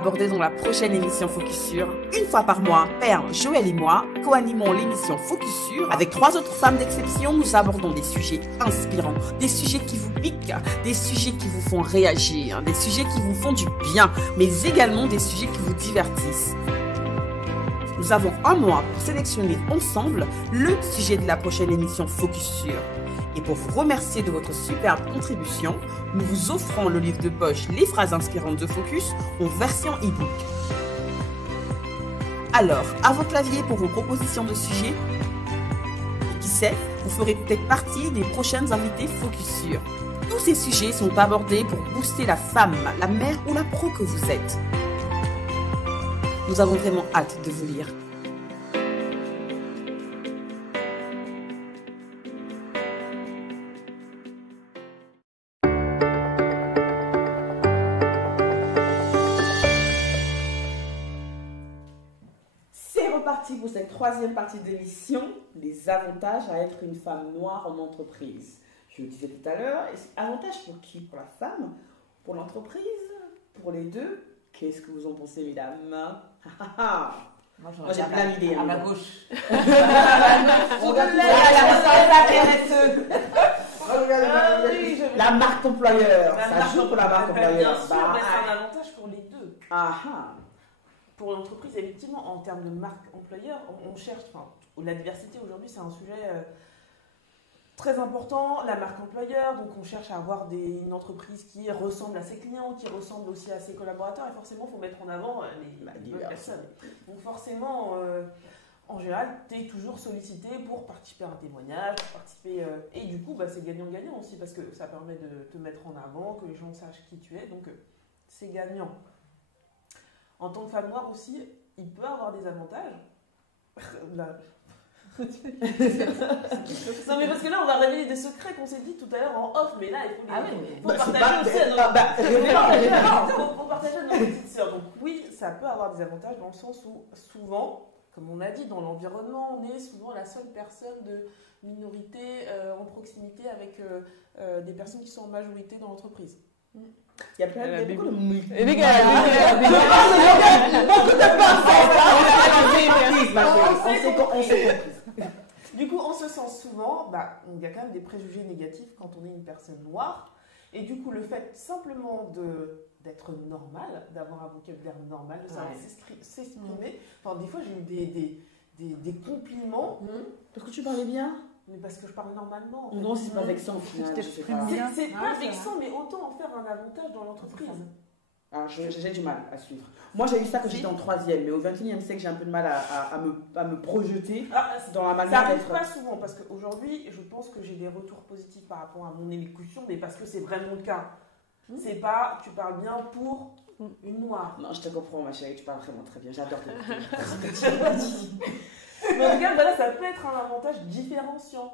abordés dans la prochaine émission Focus Sur. Une fois par mois, Père, Joël et moi co-animons l'émission Focus Sur. Avec 3 autres femmes d'exception, nous abordons des sujets inspirants, des sujets qui vous piquent, des sujets qui vous font réagir, des sujets qui vous font du bien, mais également des sujets qui vous divertissent. Nous avons un mois pour sélectionner ensemble le sujet de la prochaine émission Focus Sur. Et pour vous remercier de votre superbe contribution, nous vous offrons le livre de poche Les phrases inspirantes de Focus en version e-book. Alors, à vos claviers pour vos propositions de sujets. Et qui sait, vous ferez peut-être partie des prochaines invités Focus Sur. Tous ces sujets sont abordés pour booster la femme, la mère ou la pro que vous êtes. Nous avons vraiment hâte de vous lire. C'est reparti pour cette 3e partie d'émission, les avantages à être une femme noire en entreprise. Je le disais tout à l'heure, avantages pour qui? Pour la femme? Pour l'entreprise? Pour les deux? Qu'est-ce que vous en pensez, mesdames? Moi, j'ai plein d'idées. À ma gauche. On va la marque employeur. Ça joue pour la marque employeur. Bien sûr, mais c'est un avantage pour les deux. Ah. Pour l'entreprise, effectivement, en termes de marque employeur, on cherche, la diversité aujourd'hui, c'est un sujet très important, la marque employeur, donc on cherche à avoir une entreprise qui ressemble à ses clients, qui ressemble aussi à ses collaborateurs, et forcément, il faut mettre en avant les bonnes personnes. Donc forcément, en général, tu es toujours sollicité pour participer à un témoignage, pour participer, et du coup, c'est gagnant-gagnant aussi, parce que ça permet de te mettre en avant, que les gens sachent qui tu es, donc c'est gagnant. En tant que femme noire aussi, il peut avoir des avantages. Non mais parce que là on va révéler des secrets qu'on s'est dit tout à l'heure en off, mais là il faut, partager aussi à nos petites sœurs. Donc oui, ça peut avoir des avantages dans le sens où souvent, comme on a dit, dans l'environnement, on est souvent la seule personne de minorité en proximité avec des personnes qui sont en majorité dans l'entreprise. Il y a plein de beaucoup de Et les gars, on s'est Du coup, on se sent souvent, il y a quand même des préjugés négatifs quand on est une personne noire. Et du coup, le fait simplement d'être normal, d'avoir un vocabulaire normal, de savoir s'exprimer. Enfin, des fois, j'ai eu des compliments. Parce que tu parlais bien? Mais parce que je parle normalement. En fait. Non, c'est pas vexant au final. C'est pas vexant, mais autant en faire un avantage dans l'entreprise. Alors, j'ai du mal à suivre. Moi, j'ai eu ça quand j'étais en 3e, mais au 21e siècle, j'ai un peu de mal à me projeter dans la manière d'être. Ça n'arrive pas souvent, parce qu'aujourd'hui, je pense que j'ai des retours positifs par rapport à mon élocution, mais parce que c'est vraiment le cas. C'est pas, tu parles bien pour une noire. Non, je te comprends, ma chérie, tu parles vraiment très bien. J'adore tes Mais en tout cas, voilà, ça peut être un avantage différenciant.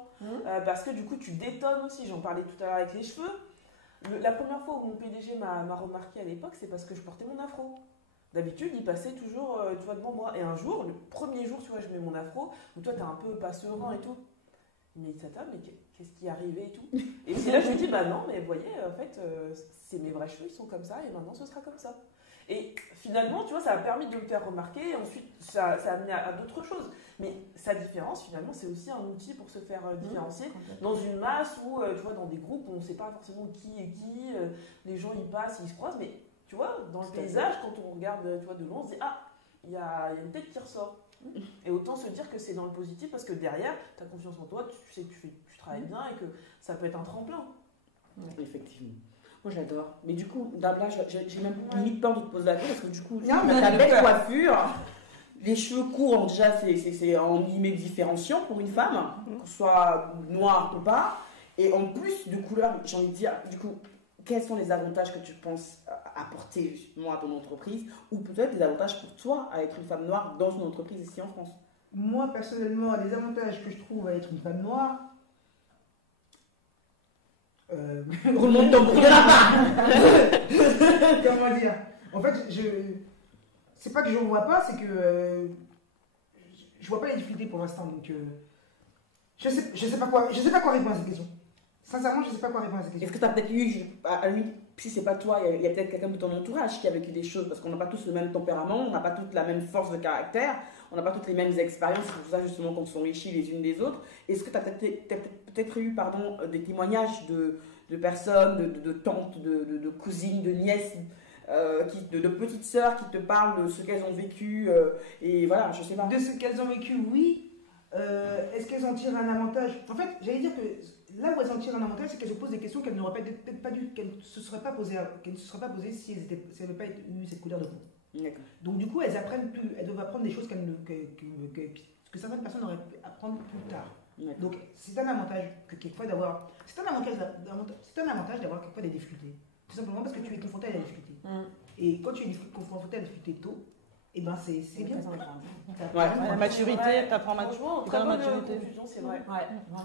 Parce que du coup, tu détonnes aussi. J'en parlais tout à l'heure avec les cheveux. La première fois où mon PDG m'a remarqué à l'époque, c'est parce que je portais mon afro. D'habitude, il passait toujours devant moi. Et un jour, le premier jour, tu vois, je mets mon afro, où toi, t'es un peu pas serein et tout. Mais Tata, mais qu'est-ce qui est arrivé et tout? Et puis là, je lui dis, non, mais vous voyez, en fait, c'est mes vrais cheveux, ils sont comme ça, et maintenant, ce sera comme ça. Et finalement, tu vois, ça a permis de me faire remarquer, et ensuite, ça a amené à d'autres choses. Mais sa différence, finalement, c'est aussi un outil pour se faire différencier dans une masse où, tu vois, dans des groupes où on ne sait pas forcément qui est qui, les gens, ils passent, ils se croisent, mais tu vois, dans le paysage, quand on regarde, tu vois, de loin, on se dit, il y a une tête qui ressort. Et autant se dire que c'est dans le positif, parce que derrière, tu as confiance en toi, tu sais que tu travailles bien et que ça peut être un tremplin. Effectivement. Moi, j'adore. Mais du coup, Dabla, j'ai même limite peur de te poser la question, parce que du coup, ta belle coiffure, les cheveux courts, déjà, c'est en guillemets différenciant pour une femme, que ce soit noire ou pas. Et en plus de couleur, j'ai envie de dire, du coup, quels sont les avantages que tu penses apporter justement à ton entreprise, ou peut-être des avantages pour toi à être une femme noire dans une entreprise ici en France? Moi, personnellement, les avantages que je trouve à être une femme noire, remonte ton bout de la part. Comment dire? En fait, c'est pas que je ne vois pas, c'est que je vois pas les difficultés pour l'instant. Donc, je sais pas quoi répondre à cette question. Sincèrement, je sais pas quoi répondre à cette question. Est-ce que tu as peut-être eu si c'est pas toi, il y a peut-être quelqu'un de ton entourage qui a vécu des choses, parce qu'on n'a pas tous le même tempérament, on n'a pas toutes la même force de caractère, on n'a pas toutes les mêmes expériences, c'est pour ça justement qu'on s'enrichit les unes des autres. Est-ce que tu as peut-être eu des témoignages de personnes, de tantes, de cousines, de nièces, de petites sœurs qui te parlent de ce qu'elles ont vécu, et voilà, je sais pas. De ce qu'elles ont vécu, oui. Est-ce qu'elles en tirent un avantage? En fait, j'allais dire que là où elles en tirent un avantage, c'est qu'elles se posent des questions qu'elles n'auraient peut-être pas dû, qu'elles ne se seraient pas posées si elles n'avaient pas eu cette couleur de peau. Donc du coup, elles doivent apprendre des choses que certaines personnes auraient pu apprendre plus tard. Donc c'est un avantage d'avoir quelquefois des difficultés. Tout simplement parce que tu es confronté à la difficulté. Et quand tu es confronté à la difficulté tôt, et ben c'est bien. La maturité, t'apprends Très bonne conclusion, c'est vrai.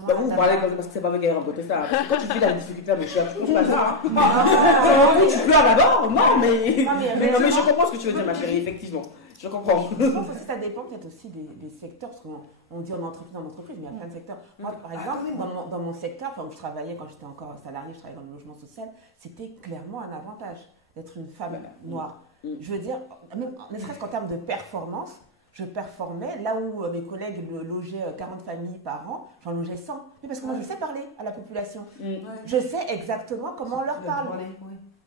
Bah vous parlez parce que c'est pas vrai qu'elle racontait ça. Quand tu vis dans la difficulté, mais je pense pas ça. Oui, tu pleures d'abord. Non, mais je comprends ce que tu veux dire, ma chérie, effectivement. Je comprends. Je pense aussi que ça dépend peut-être aussi des secteurs, parce qu'on dit en entreprise, mais il y a plein de secteurs. Moi, par exemple, dans mon secteur, où je travaillais quand j'étais encore salariée, je travaillais dans le logement social, c'était clairement un avantage d'être une femme noire. Je veux dire, ne serait-ce qu'en termes de performance, je performais là où mes collègues logeaient 40 familles par an, j'en logeais 100. Mais parce que moi, je sais parler à la population. Je sais exactement comment on leur parle.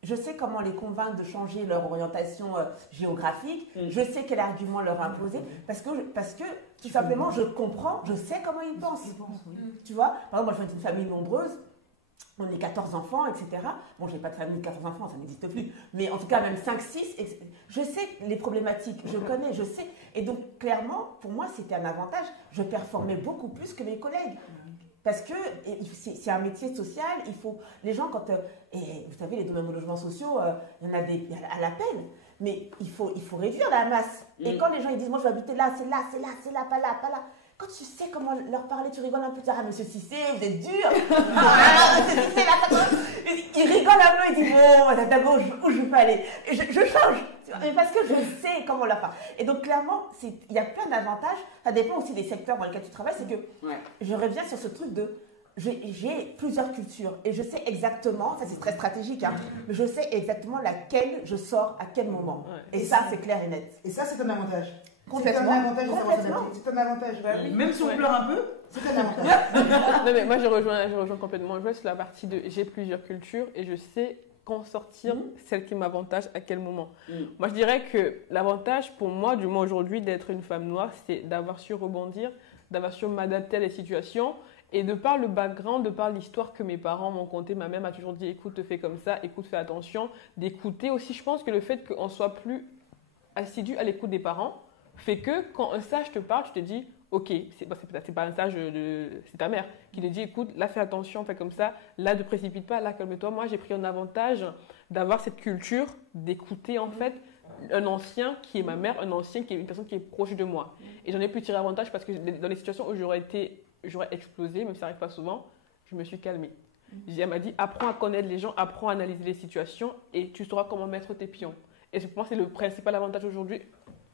Je sais comment les convaincre de changer leur orientation géographique. Je sais quel argument leur imposer. Parce que tout simplement, je comprends, je sais comment ils pensent. Tu vois, par exemple, moi, je viens d'une famille nombreuse. On est 14 enfants, etc. Bon, j'ai pas de famille de 14 enfants, ça n'existe plus. Mais en tout cas, même 5, 6, je sais les problématiques, je connais, je sais. Et donc, clairement, pour moi, c'était un avantage. Je performais beaucoup plus que mes collègues. Parce que c'est un métier social, il faut... Les gens, quand... et vous savez, les domaines de logements sociaux, il y en a à l'appel. Mais il faut réduire la masse. Et quand les gens ils disent, moi, je vais habiter là, c'est là, pas là, pas là. Quand tu sais comment leur parler, tu rigoles un peu, tu dis, ah, monsieur Cissé, vous êtes dur. Monsieur Cissé, là, il rigole un peu, il dit, bon, d'abord, où je peux aller. Et je change. Mais parce que je sais comment leur parler. Et donc, clairement, il y a plein d'avantages. Ça dépend aussi des secteurs dans lesquels tu travailles. C'est que je reviens sur ce truc de, j'ai plusieurs cultures. Et je sais exactement, ça c'est très stratégique, hein, mais je sais exactement laquelle je sors à quel moment. Et ça, c'est clair et net. Et ça, c'est un avantage. Complètement. C'est un avantage. Même si on pleure un peu, c'est un avantage. Non, mais moi, je rejoins complètement Joël sur la partie de j'ai plusieurs cultures et je sais quand sortir celle qui m'avantage à quel moment. Moi, je dirais que l'avantage pour moi, du moins aujourd'hui, d'être une femme noire, c'est d'avoir su rebondir, d'avoir su m'adapter à des situations. Et de par le background, de par l'histoire que mes parents m'ont contée, ma mère m'a toujours dit, écoute, fais comme ça, écoute, fais attention. D'écouter aussi, je pense que le fait qu'on soit plus assidu à l'écoute des parents, fait que quand un sage te parle, tu te dis, ok, c'est pas un sage, c'est ta mère qui te dit, écoute, là fais attention, fais comme ça, là ne précipite pas, là calme-toi. Moi j'ai pris un avantage d'avoir cette culture d'écouter en fait un ancien qui est ma mère, un ancien qui est une personne qui est proche de moi. Et j'en ai pu tirer avantage parce que dans les situations où j'aurais explosé, même si ça n'arrive pas souvent, je me suis calmée. Elle m'a dit, apprends à connaître les gens, apprends à analyser les situations et tu sauras comment mettre tes pions. Et pour moi c'est le principal avantage aujourd'hui.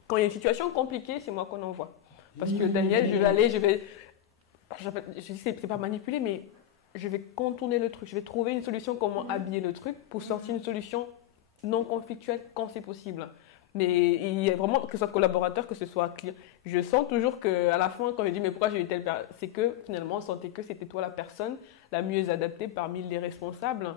Quand il y a une situation compliquée, c'est moi qu'on envoie. Parce que Daniel, je dis c'est pas manipuler, mais je vais contourner le truc. Je vais trouver une solution, comment habiller le truc pour sortir une solution non conflictuelle quand c'est possible. Mais il y a vraiment, que ce soit collaborateur, que ce soit client. Je sens toujours qu'à la fin, quand je dis mais pourquoi j'ai eu telle personne, c'est que finalement on sentait que c'était toi la personne la mieux adaptée parmi les responsables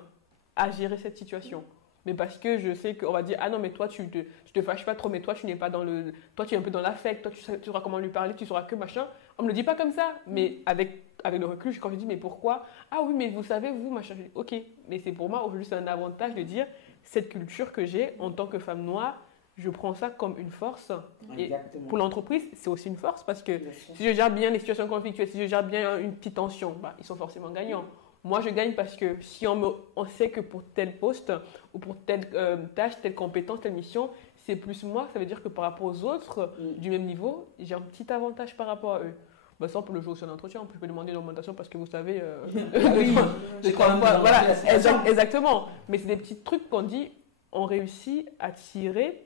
à gérer cette situation. Mais parce que je sais qu'on va dire, ah non, mais toi, tu te fâches pas trop, mais toi, tu n'es pas dans le... Toi, tu es un peu dans l'affect, toi, tu sauras comment lui parler, tu sauras que machin. On me le dit pas comme ça, mais avec le recul, quand je dis, mais pourquoi? Ah oui, mais vous savez, vous, machin. Je dis, ok, mais c'est pour moi, aujourd'hui, c'est un avantage de dire, cette culture que j'ai en tant que femme noire, je prends ça comme une force. Exactement. Et pour l'entreprise, c'est aussi une force parce que si je gère bien les situations conflictuelles, si je gère bien une petite tension, ils sont forcément gagnants. Moi, je gagne parce que si on sait que pour tel poste ou pour telle tâche, telle compétence, telle mission, c'est plus moi, ça veut dire que par rapport aux autres du même niveau, j'ai un petit avantage par rapport à eux. Ça, on peut le jouer sur l'entretien, on peut demander une augmentation parce que vous savez, voilà, exactement. Mais c'est des petits trucs qu'on dit, on réussit à tirer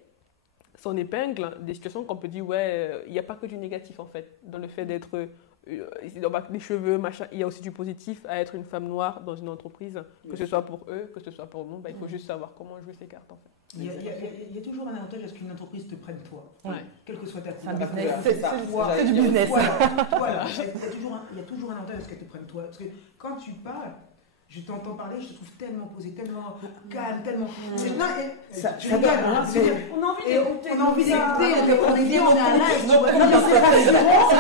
s'en épingle des situations qu'on peut dire, ouais, il n'y a pas que du négatif en fait, dans le fait d'être les cheveux, machin, il y a aussi du positif à être une femme noire dans une entreprise, que ce soit pour eux, que ce soit pour nous, bah, il faut juste savoir comment jouer ses cartes en fait. Il y a toujours un avantage à ce qu'une entreprise te prenne toi, quelle que soit ta C'est un couleur. business. C'est du business. Voilà. Il y a toujours un avantage à ce qu'elle te prenne toi. Parce que quand tu parles, je t'entends parler, je te trouve tellement posé, tellement calme, tellement. Ça je donne, regarde, hein, On a envie d'écouter. on a envie d'écouter, on est bien, on est à l'aise. Non, mais c'est rassurant.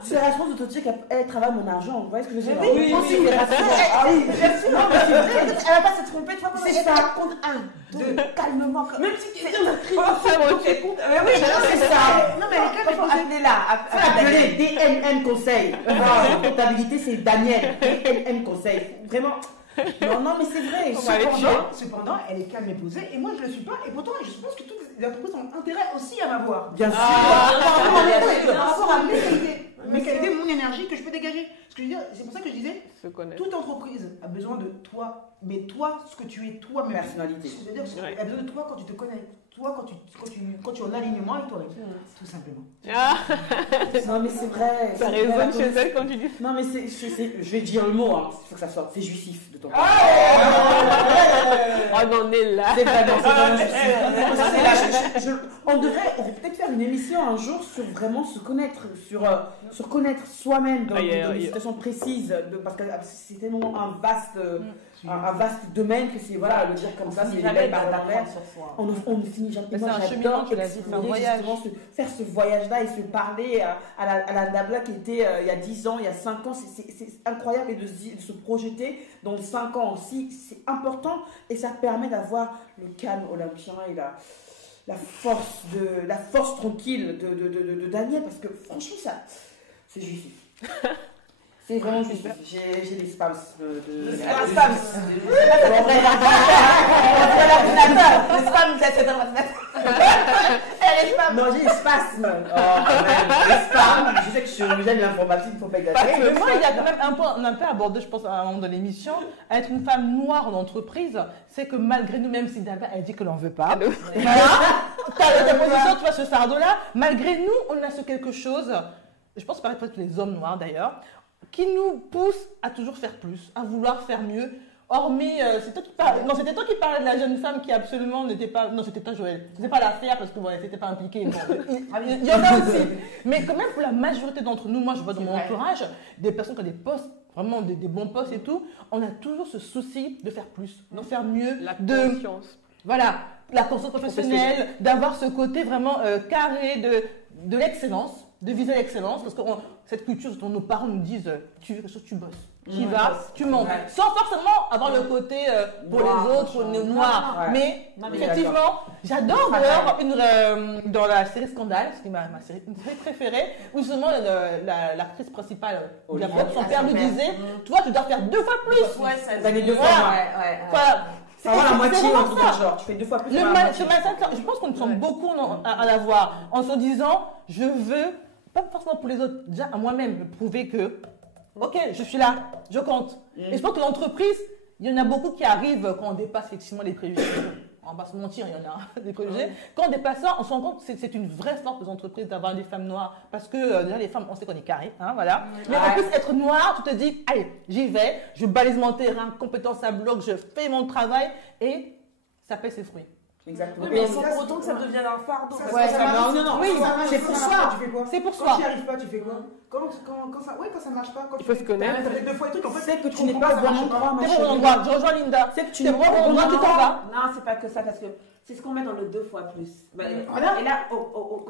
C'est rassurant de te dire qu'elle travaille mon argent. Vous voyez ce que je veux dire? Oui, Aussi, oui. c'est rassurant. Ah oui, bien sûr. Non, mais c'est vrai. Elle va pas se tromper, toi, quand C'est elle ça. compte 1, 2, calmement. Même si C'est- quelqu'un crie dessus, tu écoutes. Mais oui, c'est ça. Non, mais elle est calme, Faut appeler là. Appelez DNM Conseil. En comptabilité, c'est Daniel. DNM Conseil. Vraiment. Non, mais c'est vrai. On va aller Cependant, elle est calme et posée, et moi je ne le suis pas, et pourtant je pense que toutes les entreprises ont intérêt aussi à m'avoir. Bien sûr. Par rapport à mes qualités, mon énergie que je peux dégager. Ce que je veux dire, c'est pour ça que je disais, Se connaître. toute entreprise a besoin de toi, mais toi, ce que tu es toi-même. Personnalité. C'est-à-dire, Ouais. elle a besoin de toi quand tu te connais, toi quand tu es en alignement avec toi-même, tout simplement. Ah, Non, mais c'est vrai. ça c'est vrai, résonne la chez elle quand tu dis. Non, mais je vais dire le mot, hein. Il faut que ça sorte. C'est jouissif de ton côté. On en est là. C'est vraiment jouissif. On devrait peut-être faire une émission un jour sur vraiment se connaître, sur connaître soi-même dans une situation précise, parce que c'est tellement un vaste domaine que c'est, voilà, le dire comme ça, c'est les belles paroles en l'air. On ne finit jamais. Mais Moi, c'est un j'adore cheminement, tu l'as dit, c'est un explorer, voyage. justement, faire ce voyage-là et se parler à la Nabla qui était il y a 10 ans, il y a 5 ans. C'est incroyable, et de se projeter dans 5 ans aussi, c'est important, et ça permet d'avoir le calme olympien et la force tranquille de Daniel, parce que franchement, c'est jouissif. C'est vraiment jouissif. J'ai des spams de spams. En vrai, Le spam, c'est dans l'ordinateur. non, j'ai des spasmes. Oh, quand même. Les spams. Je sais que j'aime l'informatique, il ne faut pas exagérer. Mais moi, il y a quand même un point, on a un peu abordé, je pense, à un moment de l'émission. Être une femme noire en entreprise, c'est que malgré nous, même si Daba, elle dit que l'on ne veut pas, voilà, ta position, tu vois, ce fardeau-là, malgré nous, on a ce quelque chose, je pense que peut-être les hommes noirs d'ailleurs, qui nous pousse à toujours faire plus, à vouloir faire mieux. Hormis, c'était toi qui parlais de la jeune femme qui absolument n'était pas, non c'était toi Joël, c'était pas l'affaire parce que bon, elle n'était pas impliquée. Bon, il y en a aussi, mais quand même pour la majorité d'entre nous, moi je vois dans mon entourage, des personnes qui ont des postes, vraiment des bons postes et tout, on a toujours ce souci de faire plus, de faire mieux, La de confiance. voilà, la conscience professionnelle, d'avoir ce côté vraiment carré de l'excellence, de viser l'excellence, parce que cette culture dont nos parents nous disent, tu veux quelque chose, tu bosses, tu y vas, tu montes, sans forcément avoir le côté pour Noir, les autres, noir. ouais. Mais Non, mais effectivement, j'adore d'ailleurs dans la série Scandale, ce qui est ma série préférée, où justement l'actrice principale, son père lui disait, toi tu dois faire 2 fois plus. Ouais, ça Gagner 2 fois Ouais. moins. Voilà. Ça va la moitié, vraiment en tout cas, genre, tu fais 2 fois plus. Ce que la moitié. mindset, je pense qu'on sommes beaucoup à l'avoir en se disant, je veux, pas forcément pour les autres, déjà à moi-même, me prouver que, ok, je suis là, je compte. Et je pense que l'entreprise, il y en a beaucoup qui arrivent quand on dépasse effectivement les préjugés. On va pas se mentir, il y en a des préjugés. Quand on dépasse ça, on se rend compte que c'est une vraie force des entreprises d'avoir des femmes noires. Parce que déjà, les femmes, on sait qu'on est carré, hein, voilà. Mais en plus, être noire, tu te dis, allez, j'y vais, je balise mon terrain, compétence à bloc, je fais mon travail et ça paie ses fruits. Exactement. Oui, mais sans pour autant que ça devienne un fardeau. Ça, parce ouais, que ça ça marche. non, Oui, c'est pour ça. soi. Tu fais quoi? C'est pour Quand soi. tu n'y arrives pas, tu fais quoi? Quand ça marche pas, quand Il faut se connaître. Ça fait 2 fois et tout, en fait, C'est que tu comprends n'es pas ça au bon marche endroit, ma T'es chérie. bon endroit, je rejoins Linda. C'est que tu T'es n'es bon pas au bon endroit, tu t'en vas. Non, c'est pas que ça, parce que c'est ce qu'on met dans le 2 fois plus. Voilà. Et là,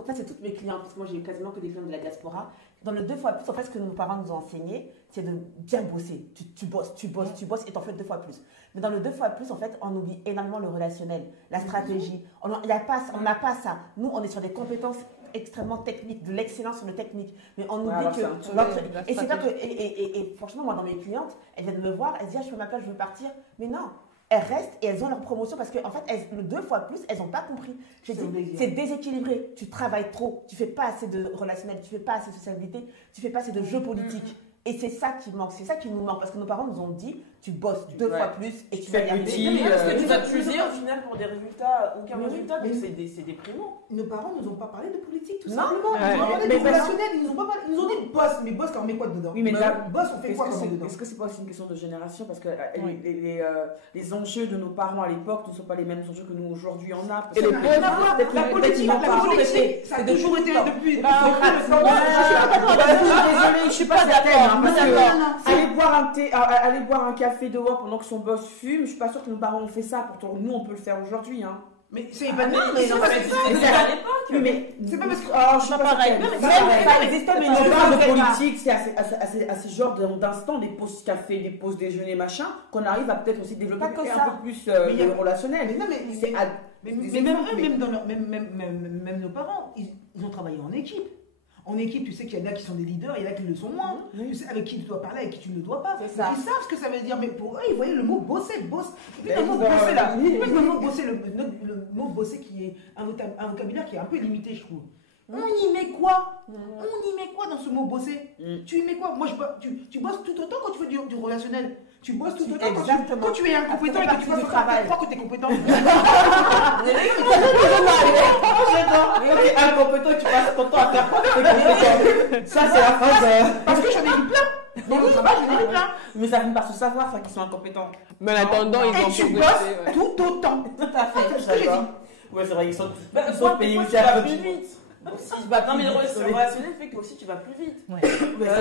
ça c'est toutes mes clients, parce que moi j'ai quasiment que des clients de la diaspora. Dans le 2 fois plus, en fait, ce que nos parents nous ont enseigné, c'est de bien bosser. Tu bosses et t'en fais 2 fois plus. Mais dans le 2 fois plus, en fait, on oublie énormément le relationnel, la stratégie. On n'a pas ça. Nous, on est sur des compétences extrêmement techniques, de l'excellence sur le technique. Mais on oublie alors que ça, notre... la Et c'est pas que... stratégie. Et franchement, moi, dans mes clientes, elles viennent me voir, elles disent, ah, je fais ma place, je veux partir. Mais non, elles restent et elles ont leur promotion parce qu'en fait, le 2 fois plus, elles n'ont pas compris. Je dis, c'est déséquilibré. Tu travailles trop. Tu fais pas assez de relationnel, tu fais pas assez de sociabilité, tu fais pas assez de jeux politiques. Et c'est ça qui manque, c'est ça qui nous manque. Parce que nos parents nous ont dit, tu bosses 2 fois plus et tu fais gagnes petit, Parce que tu vas mais- t'user au final pour des résultats, aucun Mais- résultat, donc mais- c'est déprimant. Nos parents nous ont pas parlé de politique, tout Non. simplement. Ils nous ont parlé Mais de parce- relationnel, ils nous ont pas parlé. Ils nous ont dit boss, mais boss, quand on met quoi dedans? Oui, mais là- boss, on fait quoi quand on met dedans? Est-ce que c'est pas aussi une question de génération? Parce que Oui. les enjeux de nos parents à l'époque ne sont pas les mêmes enjeux que nous aujourd'hui on a. Et les Ça n'a rien à voir. Peut-être La que- politique, peut-être qu'ils la n'ont pas- politique, ça a toujours été depuis. Désolée, je suis pas certaine. Hein, parce que Non, aller boire un café dehors pendant que son boss fume, je suis pas sûre que nos parents ont fait ça. Pourtant, nous, on peut le faire aujourd'hui. Hein. mais c'est pas non, mais mais ça, non, ça c'est existait ça. déjà à l'époque. Oui, mais C'est pas parce que. je suis pas pas pareil. certaine. Non, mais Ça, Même pareil. ça existait, mais Mais non, on parle de pas. politique, c'est à ces genres d'instants, des pauses café, des pauses déjeuner, machin, qu'on arrive à peut-être aussi développer Pas que un ça. peu plus Mais il y a- relationnel. Mais non, mais C'est à- Mais, Des mais même exemples, eux, mais- même, dans leur- même nos parents, ils ont travaillé en équipe. En équipe, tu sais qu'il y en a qui sont des leaders, il y en a qui le sont moins. Tu sais avec qui tu dois parler, avec qui tu ne le dois pas. C'est ça. Ils savent ce que ça veut dire, mais pour eux, ils voyaient le mot bosser, boss. Et puis Mais le mot ils ont- bosser là, oui. le mot bosser, le mot bosser qui est un vocabulaire qui est un peu limité, je trouve. On y met quoi? On y met quoi dans ce mot bosser? Tu y mets quoi? Moi, tu bosses tout autant quand tu fais du relationnel. Tu bosses tout autant Exactement. quand tu es incompétent et que tu partie vas du faire travail. croire que tu es compétent. Ok, incompétent, tu passes ton temps à faire quoi? T'es compétent. Ça, c'est la phrase. Parce que j'en ai vu plein. Dans le travail, j'en ai vu plein. Mais ça finit par se savoir, ça, qu'ils sont incompétents. Mais en attendant, ils Et vont tu progresser. bosses Ouais. tout autant. Tout à fait. C'est ce que j'ai dit. Ouais, c'est vrai, ils sont Bah, payés toi, aussi tu à vas la plus petite. vite. Si tu vas Non, mais le plus vite, relationnel fait qu'aussi tu vas plus vite.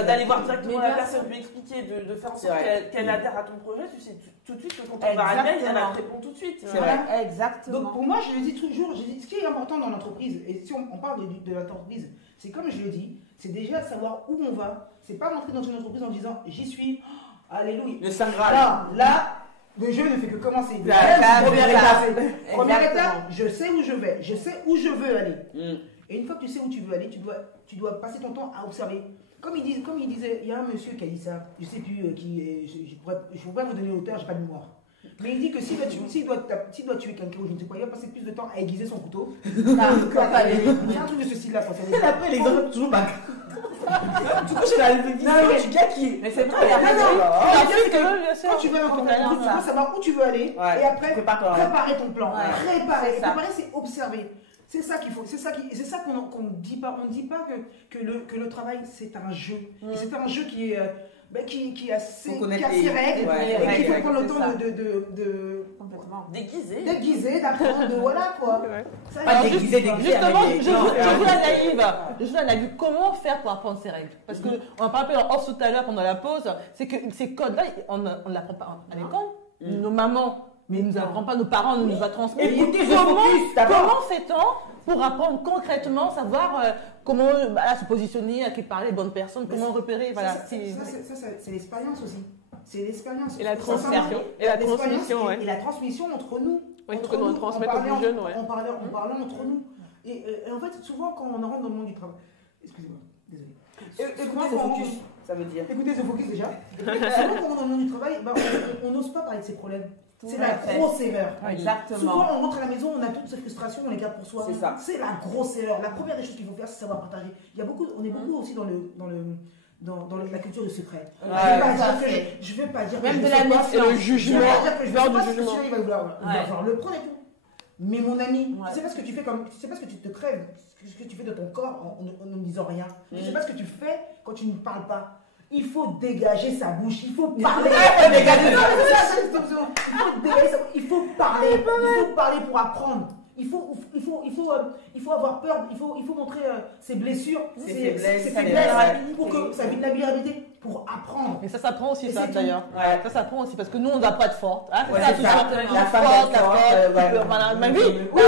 D'aller voir directement la personne, lui expliquer, de faire en C'est sorte vrai. qu'elle adhère à ton projet, tu sais tout de suite que quand on va à l'email, elle va te répondre tout de suite. C'est vrai. Exactement. Donc pour moi, je le dis toujours, ce qui est important dans l'entreprise, et si on parle de l'entreprise, c'est comme je le dis, c'est déjà savoir où on va. C'est pas rentrer dans une entreprise en disant j'y suis, alléluia. Le Saint Graal. Là, le jeu ne fait que commencer. Première étape. Première Exactement. étape, je sais où je vais, je sais où je veux aller. Mm. Et une fois que tu sais où tu veux aller, tu dois passer ton temps à observer. Comme il disait, il y a un monsieur qui a dit ça, je ne sais plus qui est, je pourrais vous donner l'auteur, je n'ai pas de mémoire. Mais il dit que s'il doit tuer quelqu'un ou je ne sais pas, il va passer plus de temps à aiguiser son couteau. C'est un truc de ce style-là. Et après, l'exemple toujours bac. Du coup, je l'ai vu du gars qui. Mais c'est vrai, il y a Non, non, pas de- Quand tu veux dans ton entreprise, tu dois savoir où tu veux aller Ouais. et après Prépare-toi. préparer ton plan. Ouais. Préparer. C'est ça. Préparer, c'est observer. C'est ça qu'il faut. C'est ça qu'on ne dit pas. On ne dit pas que le travail c'est un jeu. Et c'est un jeu qui est qui a ses Faut connaître ses les- règles ouais, et qu'il faut ouais, prendre le c'est temps ça. de Complètement. Déguisé. déguiser, d'apprendre, de voilà quoi. Ouais. Ça, Pas il- déguisé, Justement, avec des- je non, joue la naïve. Je joue la naïve. Comment faire pour apprendre ces règles? Parce que on en parlait en off tout à l'heure pendant la pause. C'est que ces codes-là, on ne l'apprend pas à l'école. Nos mamans, mais ils ne nous apprennent pas, nos parents ne nous a transmis. Écoutez, je Comment focus d'abord. comment fait-on pour apprendre concrètement, savoir comment se positionner, à qui parler, les bonnes personnes, comment repérer, voilà. Ça, c'est l'expérience aussi. C'est l'expérience. Et la Sincèrement, transmission. Et la l'expérience transmission, ouais. et la transmission entre nous. Ouais, il faut Entre que nous nous, transmettre en aux plus parlant- jeunes, ouais. En parlant entre nous. Et en fait, souvent, quand on rentre dans le monde du travail. Excusez-moi, désolé. Souvent, Écoutez, quand on focus, rentre- ça veut dire. Écoutez ce focus déjà. Souvent, quand on rentre dans le monde du travail, on n'ose pas parler de ses problèmes. Tout C'est à la fait. grosse erreur. Exactement. Souvent, on rentre à la maison, on a toutes ces frustrations, on les garde pour soi. C'est ça. C'est la grosse erreur. La première des choses qu'il faut faire, c'est savoir partager. On est beaucoup aussi dans la culture du secret. Ouais, Je vais pas dire que Même je de sais la pas. méfiance. Et le Je jugement. vais pas dire que je Peur sais du pas ce que jugement. Cyril il va vouloir le prendre et tout. Mais mon ami, Ouais. tu sais pas ce que tu fais tu sais pas ce que tu te crèves, ce que tu fais de ton corps en ne disant rien. Tu sais pas ce que tu fais quand tu ne parles pas. Il faut dégager sa bouche, il faut parler. Il faut parler pour apprendre. Il faut avoir peur, il faut montrer ses blessures, Ses ses faiblesses, ses sa faiblesses, pour que sa vulnérabilité, pour apprendre. Mais ça s'apprend aussi, Et ça c'est tout. d'ailleurs. Ouais. Ça s'apprend aussi parce que nous, on ne doit pas être forte. Hein, Ouais, ça, c'est tout ça. ça. La femme Forte, est forte, ouais. voilà. Mais oui, Oui,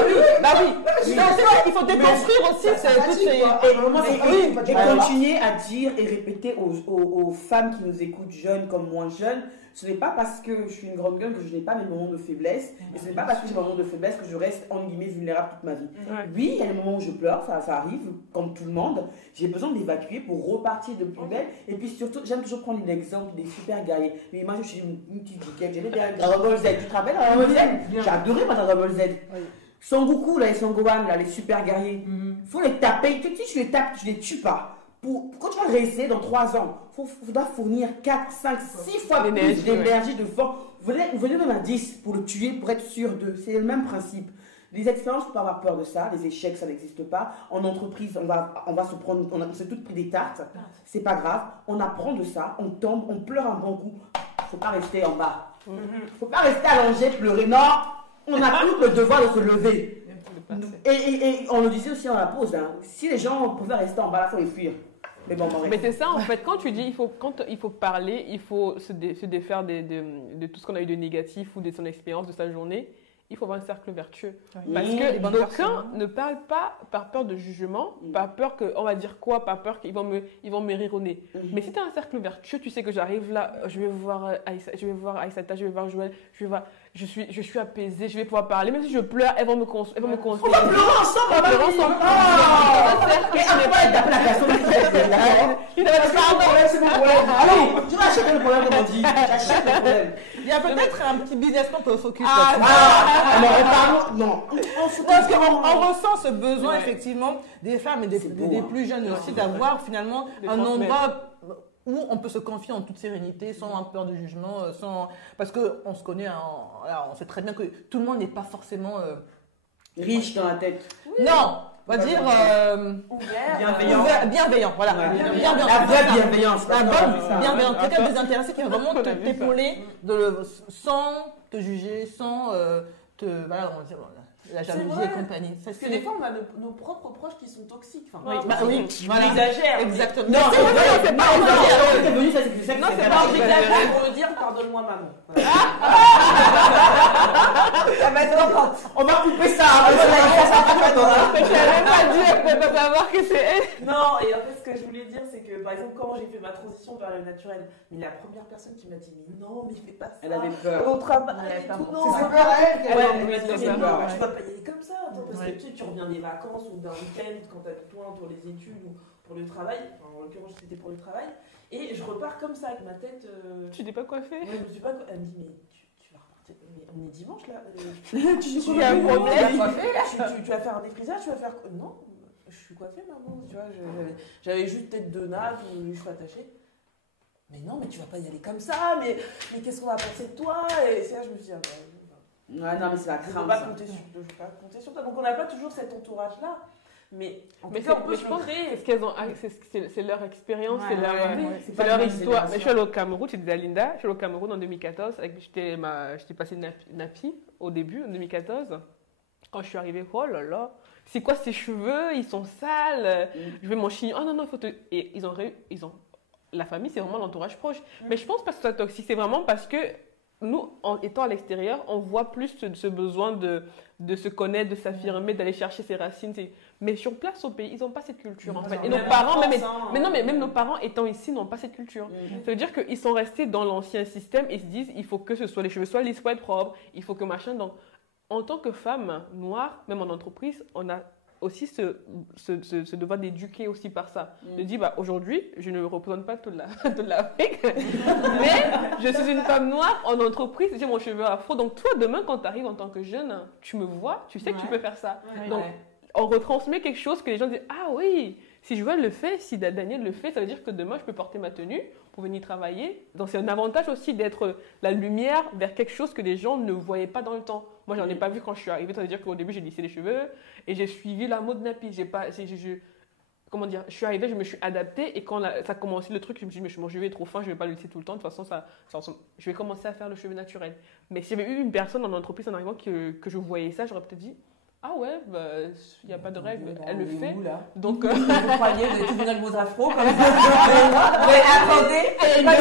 bah oui. oui. Non, c'est vrai, il faut déconstruire aussi Ça toutes fatigue, ces. quoi. Et, À un moment, ça et- fatigue, et- pas du et tout. continuer à dire et répéter aux femmes qui nous écoutent, jeunes comme moins jeunes, ce n'est pas parce que je suis une grande gueule que je n'ai pas mes moments de faiblesse, et ce n'est pas parce que j'ai mes moments de faiblesse que je reste en guillemets vulnérable toute ma vie. Ouais. Oui, il y a des moments où je pleure, ça arrive, comme tout le monde. J'ai besoin d'évacuer pour repartir de plus belle. Et puis surtout, j'aime toujours prendre l'exemple des super guerriers. Mais moi, je suis une petite bouquette, j'aimais bien Dragon Ball Z. Tu te rappelles Dragon Ball Z? J'ai adoré moi Dragon Ball Z. Son Goku, là, et son Gohan, là, les super guerriers. Faut les taper. Si tu les tapes, tu les tues pas. Quand tu vas rester dans 3 ans, il faudra fournir 4, 5, 6 fois plus D'énergie, d'énergie, de force. Vous venez même à 10 pour le tuer, pour être sûr de. C'est le même principe. Les expériences, il ne faut pas avoir peur de ça. Les échecs, ça n'existe pas. En entreprise, on va se prendre. On s'est toutes pris des tartes. C'est pas grave. On apprend de ça. On tombe, on pleure un bon coup. Il ne faut pas rester en bas. Il ne faut pas rester allongé, pleurer. Non, on a tous le devoir de se lever. Et on le disait aussi dans la pause. Hein. Si les gens pouvaient rester en bas, il faut les fuir. Mais bon, mais c'est ça en fait, quand tu dis quand il faut parler, il faut se défaire de tout ce qu'on a eu de négatif ou de son expérience de sa journée, il faut avoir un cercle vertueux. Oui. Parce que d'aucuns ne parlent pas par peur de jugement, par peur qu'on va dire quoi, par peur qu'ils vont me rire au nez. Mais si tu as un cercle vertueux, tu sais que j'arrive là, je vais voir Aïssata, je vais voir Joël, je suis apaisée, je vais pouvoir parler, même si je pleure, elles vont me conseiller. On va pleurer ensemble, on va pleurer ensemble. Et après, t'as la personne qui c'est mon problème. Allô, tu vas acheter le problème, comme on dit. J'achète le problème. Il y a peut-être un petit business qu'on peut focus non. Parce qu'on ressent ce besoin, effectivement, des femmes et des plus jeunes aussi, d'avoir finalement un endroit où on peut se confier en toute sérénité, sans avoir peur de jugement, parce qu'on se connaît, on sait très bien que tout le monde n'est pas forcément riche dans la tête. Oui. Non, on va dire bienveillant, voilà. La vraie bienveillance. La bonne bienveillance. Quelqu'un désintéressé qui va vraiment t'épauler sans te juger, sans voilà, on va dire, la jalousie et compagnie. Parce que des fois, on a nos propres proches qui sont toxiques. Oui, voilà. On exagère. Exactement. Non, c'est pas exagéré. Non, c'est pas exagéré pour me dire pardonne-moi, maman. Ça va être longtemps. On va couper ça. Je n'avais pas dit, elle ne peut pas savoir que c'est elle. Non, et en fait, ce que je voulais dire, c'est que, par exemple, quand j'ai fait ma transition vers le naturel, mais la première personne qui m'a dit, mais non, mais fais pas ça. Elle avait peur. Au travail, et tout, non. C'est peur à elle. Ouais, tu vas pas y aller comme ça, attends, parce que tu reviens des vacances ou d'un week-end quand t'as besoin pour les études ou pour le travail, enfin, en l'occurrence c'était pour le travail, et je repars comme ça avec ma tête. Tu n'es pas coiffée. Ouais, je me suis pas. Elle me dit, mais tu vas repartir. Mais on est dimanche là. Tu as un problème. Tu vas faire un défrisage, tu vas faire. Non, je suis coiffée, maman. Tu vois, j'avais juste tête de natte ou les cheveux attachés. Mais non, mais tu vas pas y aller comme ça, mais qu'est-ce qu'on va penser de toi? Et c'est là, je me suis dit, ouais, non, mais c'est la je ne crainte. peux pas compter sur toi. Donc on n'a pas toujours cet entourage-là. Mais en tout cas, on peut se créer. C'est leur expérience, Ouais, c'est leur histoire. Mais je suis allée au Cameroun, tu disais à Linda, je suis allée au Cameroun en 2014. J'étais passée Napi au début, en 2014. Quand je suis arrivée, oh là là, c'est quoi ces cheveux? Ils sont sales. Je vais mon chignon. Oh non, non, il faut te. Et ils ont. La famille, c'est vraiment l'entourage proche. Mais je pense pas que ce soit toxique, c'est vraiment parce que nous, en étant à l'extérieur, on voit plus ce besoin de se connaître, de s'affirmer, d'aller chercher ses racines. Mais sur place au pays, ils n'ont pas cette culture en fait. Et nos parents, même nos parents étant ici, n'ont pas cette culture. Ça veut dire qu'ils sont restés dans l'ancien système et se disent il faut que les cheveux soient lisses, soient propres, il faut que machin. Donc, en tant que femme noire, même en entreprise, on a aussi ce devoir d'éduquer aussi par ça. De dire, bah, aujourd'hui, je ne représente pas toute l'Afrique, mais je suis une femme noire en entreprise, j'ai mon cheveu afro. Donc toi, demain, quand tu arrives en tant que jeune, tu me vois, tu sais que tu peux faire ça. Donc, on retransmet quelque chose que les gens disent, ah oui, si Joël le fait, si Daniel le fait, ça veut dire que demain, je peux porter ma tenue pour venir travailler. Donc c'est un avantage aussi d'être la lumière vers quelque chose que les gens ne voyaient pas dans le temps. Moi, j'en ai pas vu quand je suis arrivée. Ça veut dire qu'au début, j'ai lissé les cheveux et j'ai suivi la mode nappy. Comment dire, je suis arrivée, je me suis adaptée et quand ça a commencé le truc, je me suis dit, mais mon cheveu est trop fin, je vais pas le laisser tout le temps. De toute façon, je vais commencer à faire le cheveu naturel. Mais s'il y avait eu une personne en entreprise en arrivant que je voyais ça, j'aurais peut-être dit, ah ouais, bah, il n'y a pas de règle, elle le fait. Donc, vous croyez, vous avez tout vu vos afros comme ça. Mais attendez, elle va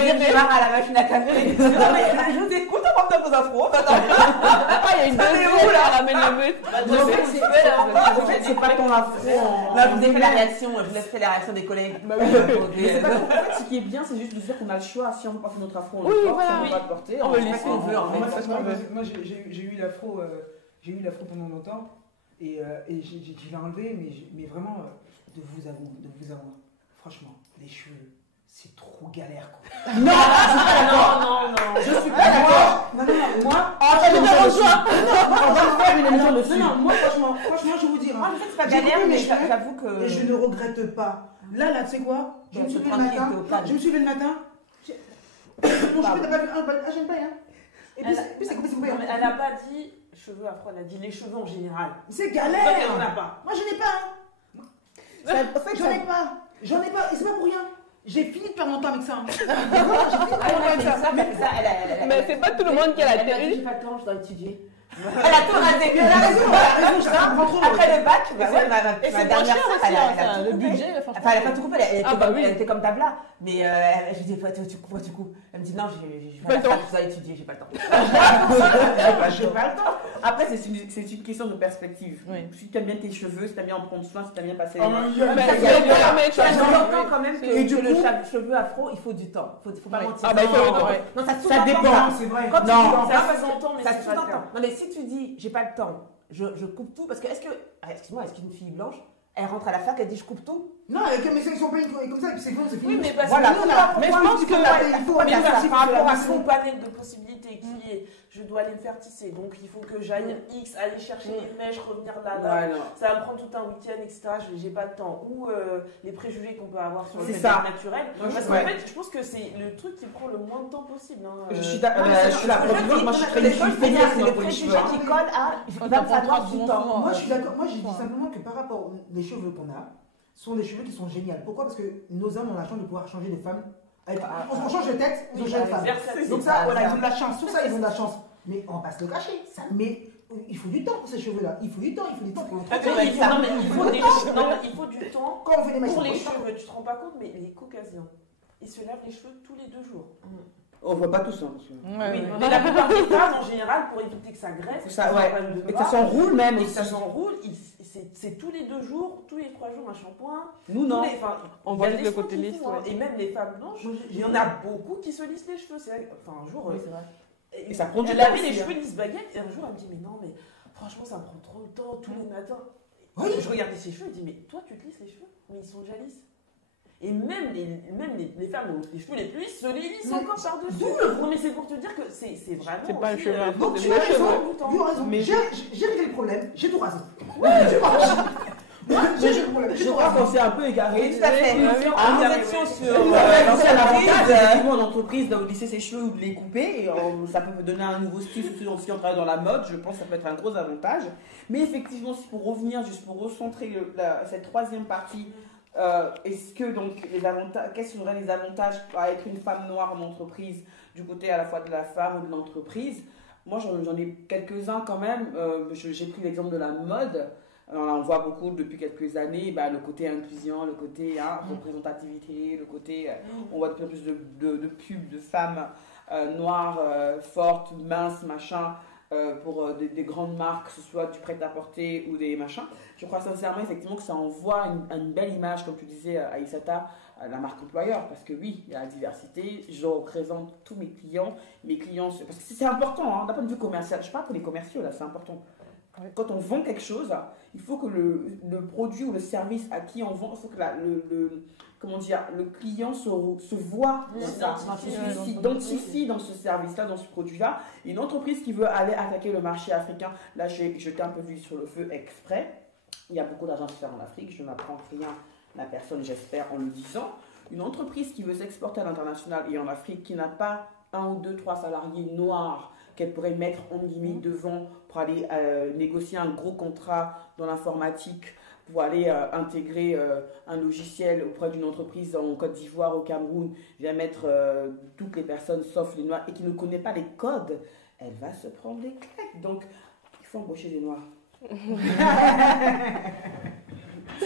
dire démarre à la machine à café. Non, mais je vous écoute en parlant de vos afros. Ah, il y a une deuxième là, ramène le but. En fait, c'est pas ton afro. Là, vous avez fait la réaction, je laisse faire la réaction des collègues. En fait, ce qui est bien, c'est juste de dire qu'on a le choix. Si on veut porter notre afro, on le porte. Si on veut pas le porter, on le laisse. On veut en fait. Moi, j'ai eu l'afro. J'ai eu l'afro pendant longtemps et je l'ai enlevé, mais vraiment de vous avoir. Franchement, les cheveux, c'est trop galère, quoi. Non, je suis pas d'accord. Non. Je suis pas d'accord. Non, moi, On va faire une émission dessus. On va faire une émission dessus. non, moi, franchement, je vais vous dire. Moi, en fait, c'est pas J'ai galère, coupé mais mes cheveux j'avoue que. Et je ne regrette pas. Là, tu sais quoi? Je me suis levé le matin. Je me suis levé le matin. Mon cheveu, t'as pas vu? Ah, j'aime pas, hein. Et puis, c'est coupé, c'est coupé. Non, mais elle n'a pas dit cheveux afro, elle a dit les cheveux en général. C'est Toi, galère. elle n'en a pas. Moi, je n'ai pas. En fait, j'en ai pas. J'en ai pas. Et c'est pas pour rien. J'ai fini de perdre mon temps avec ça. Ah, ouais, ça, Mais c'est pas tout le monde qui a la Elle m'a dit, télé. j'ai pas le temps, je dois étudier. Elle a tout rasé. Elle a raison, je comprends trop. Après le bac, Et c'est ma moins dernière cher sœur, aussi, elle a hein, tout le coupé. budget, franchement. Enfin, elle a pas tout coupé, Ah, bah oui. elle était comme Tabla. Mais je lui dis, pourquoi tu coupes? Elle me dit, non, j'ai Pas le temps. je dois étudier, j'ai pas le temps. J'ai pas le temps. Après, c'est une question de perspective. Oui. Si tu aimes bien tes cheveux, si tu aimes bien en prendre soin, si tu aimes bien passer. Mais Ça, c'est c'est bien, bien. mais tu vois, J'entends quand même Et du que le coup- cheveu afro, il faut du temps. Faut pas Oui. mentir. Ah, bah, il faut le temps, ouais. Non, ça Ça sous-entend dépend. ça. C'est vrai. Quand tu Non. dis Ça ça, fait longtemps, mais ça c'est pas le sous-entend. cas. Non, mais si tu dis, j'ai pas le temps, je coupe tout, parce que excuse-moi, est-ce qu'une fille blanche, elle rentre à la fac, elle dit, je coupe tout? Non, mais c'est son pays comme ça, c'est fini. Oui, mais parce Voilà. que Mais je pense que il faut mais regarder par ça. rapport à son panel de possibilités qui est je dois aller me faire tisser, donc il faut que j'aille X, aller chercher les mèches, revenir là, Ouais, non. ça va me prendre tout un week-end, etc. J'ai pas le temps. Ou les préjugés qu'on peut avoir sur le C'est fait ça. d'être naturel. Moi, Parce ouais. qu'en fait, je pense que c'est le truc qui prend le moins de temps possible. Hein. Je suis d'accord. Non, mais Je suis la première. Moi, je suis très c'est feignasse les pour les cheveux. préjugés qui collent à, il va me falloir du temps. Moi, je suis d'accord. Moi, je dis simplement que par rapport aux cheveux qu'on a, sont des cheveux qui sont géniaux. Pourquoi? Parce que nos hommes ont la chance de pouvoir changer de femme. On change de tête, ils ont changé de femme. Donc ça, voilà, ils ont de la chance. Sur ça, ils ont de la chance. Mais on va se le cacher. Mais il faut du temps pour ces cheveux-là. Il faut du temps. Pour Il faut du temps Quand on fait des mèches, pour les il faut du temps. cheveux. Tu te rends pas compte, mais les caucasiens, ils se lavent les cheveux tous les 2 jours. On voit pas tous, hein. Oui, mais la plupart des femmes, en général, pour éviter que ça graisse, Que ça, que ouais. prenne de Et que gras, ça s'enroule même et que aussi. ça s'enroule, c'est tous les 2 jours, tous les 3 jours un shampoing. Nous, non. On voit juste le côté lisse, ouais. Et même les femmes blanches, il y en a beaucoup qui se lissent les cheveux. C'est vrai. Enfin, un jour, c'est vrai. Et ça prend du elle temps avait les aussi, cheveux lisse baguette, et un jour elle me dit mais non, mais franchement ça me prend trop de temps tous les matins. Oui. Je regardais ses cheveux et je dis mais toi tu te lisses les cheveux, mais ils sont déjà lisses. Et même les femmes aux les cheveux les plus lisses se les lissent encore par-dessus. Non mais c'est pour te dire que c'est vraiment. C'est pas le aussi, cheveu afro, Donc c'est tu le as cheveu. raison. Tu as raison. Mais- J'ai réglé le problème. J'ai tout rasé. Moi, j'ai réglé le problème. Je crois qu'on s'est un peu égaré. Tout à fait. Ah, Nous étions sur C'est un avantage, l'entreprise. effectivement, en entreprise, de lisser ses cheveux ou de les couper. Et ça peut donner un nouveau style, surtout si on travaille dans la mode. Je pense que ça peut être un gros avantage. Mais effectivement, pour revenir, juste pour recentrer cette troisième partie, est-ce que donc les avantages, quels seraient les avantages à être une femme noire en entreprise, du côté à la fois de la femme ou de l'entreprise? Moi, j'en ai quelques-uns quand même. J'ai pris l'exemple de la mode. Alors là, on voit beaucoup depuis quelques années le côté inclusion, le côté représentativité, le côté. On voit de plus en plus de pubs de femmes noires, fortes, minces, machin, pour des grandes marques, que ce soit du prêt-à-porter ou des machins. Je crois sincèrement, effectivement, que ça envoie une belle image, comme tu disais, Aïssata, la marque employeur. Parce que oui, il y a la diversité. Je représente tous mes clients. Parce que c'est important, d'un point de vue commercial. Je parle pour les commerciaux, là, c'est important. Quand on vend quelque chose, il faut que le produit ou le service à qui on vend, il faut que le client se voit dans ça, s'identifie dans ce service-là, dans ce produit-là. Une entreprise qui veut aller attaquer le marché africain, là j'ai jeté un peu d'huile sur le feu exprès. Il y a beaucoup d'argent à se faire en Afrique, je n'apprends rien à la personne, j'espère, en le disant. Une entreprise qui veut s'exporter à l'international et en Afrique, qui n'a pas 1 ou 2, 3 salariés noirs qu'elle pourrait mettre en guillemets devant pour aller négocier un gros contrat dans l'informatique, pour aller intégrer un logiciel auprès d'une entreprise en Côte d'Ivoire, au Cameroun, vient mettre toutes les personnes sauf les noirs et qui ne connaît pas les codes, elle va se prendre des claques. Donc, il faut embaucher des noirs.